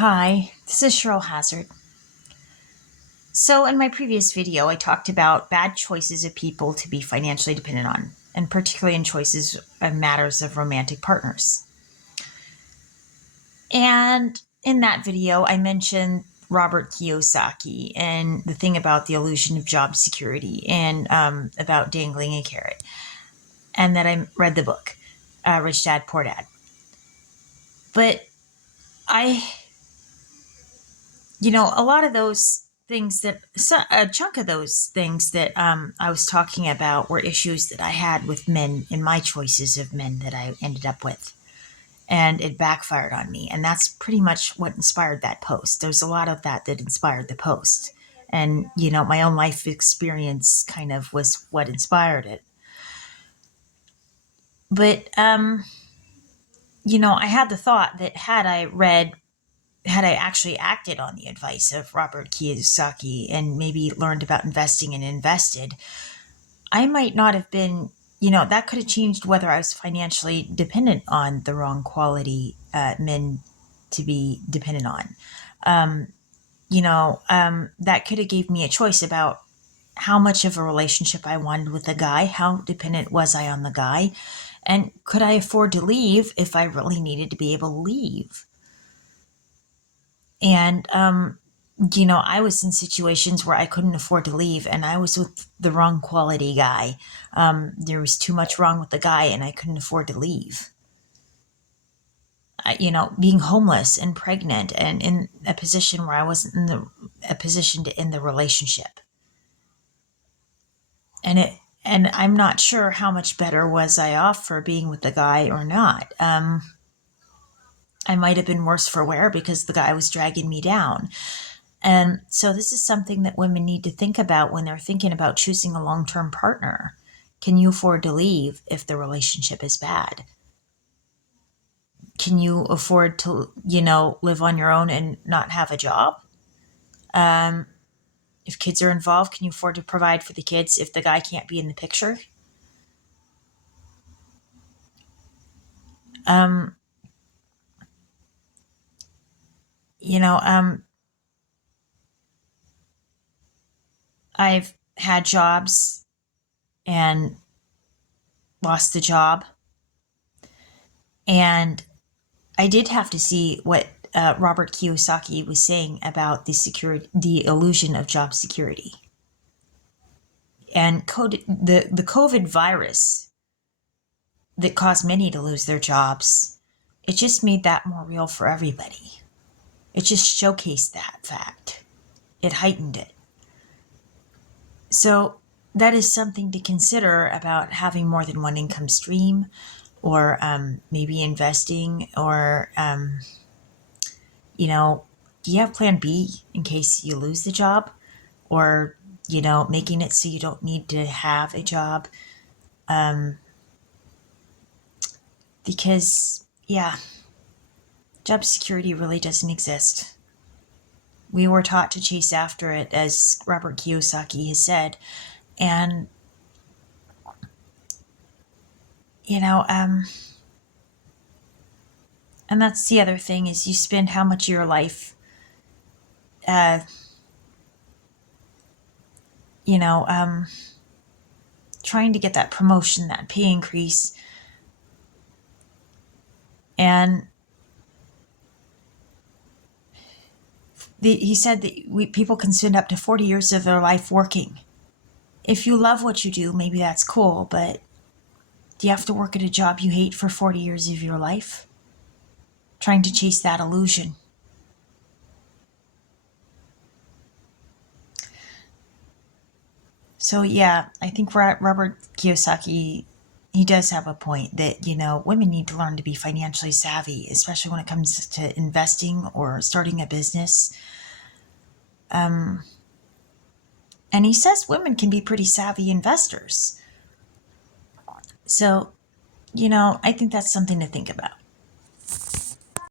Hi, this is Cheryl Hazzard. So, in my previous video, I talked about bad choices of people to be financially dependent on, and particularly in choices of matters of romantic partners. And in that video, I mentioned Robert Kiyosaki and the thing about the illusion of job security and about dangling a carrot, and that I read the book, Rich Dad, Poor Dad. But I a lot of those things a chunk of those things that I was talking about were issues that I had with men in my choices of men that I ended up with. And it backfired on me. And that's pretty much what inspired that post. There's a lot of that inspired the post. And, my own life experience kind of was what inspired it. But, I had the thought that had I actually acted on the advice of Robert Kiyosaki and maybe learned about investing and invested, I might not have been, that could have changed whether I was financially dependent on the wrong quality men to be dependent on. That could have gave me a choice about how much of a relationship I wanted with the guy, how dependent was I on the guy, and could I afford to leave if I really needed to be able to leave. And, I was in situations where I couldn't afford to leave and I was with the wrong quality guy. There was too much wrong with the guy and I couldn't afford to leave. Being homeless and pregnant and in a position where I wasn't a position to end the relationship. And I'm not sure how much better was I off for being with the guy or not. I might have been worse for wear because the guy was dragging me down. And so this is something that women need to think about when they're thinking about choosing a long-term partner. Can you afford to leave if the relationship is bad? Can you afford to, live on your own and not have a job? If kids are involved, can you afford to provide for the kids if the guy can't be in the picture? Um, you know, um, I've had jobs and lost the job. And I did have to see what Robert Kiyosaki was saying about the illusion of job security, and the COVID virus that caused many to lose their jobs. It just made that more real for everybody. It just showcased that fact. It heightened it. So that is something to consider about having more than one income stream, or maybe investing, or do you have plan B in case you lose the job? Or, making it so you don't need to have a job. Because, yeah, job security really doesn't exist. We were taught to chase after it, as Robert Kiyosaki has said. And, you know, um, and that's the other thing is you spend how much of your life, uh, you know, um, trying to get that promotion, that pay increase. And he said that people can spend up to 40 years of their life working. If you love what you do, maybe that's cool, but do you have to work at a job you hate for 40 years of your life? Trying to chase that illusion. So, yeah, I think Robert Kiyosaki, he does have a point that, women need to learn to be financially savvy, especially when it comes to investing or starting a business. And he says women can be pretty savvy investors. So, I think that's something to think about.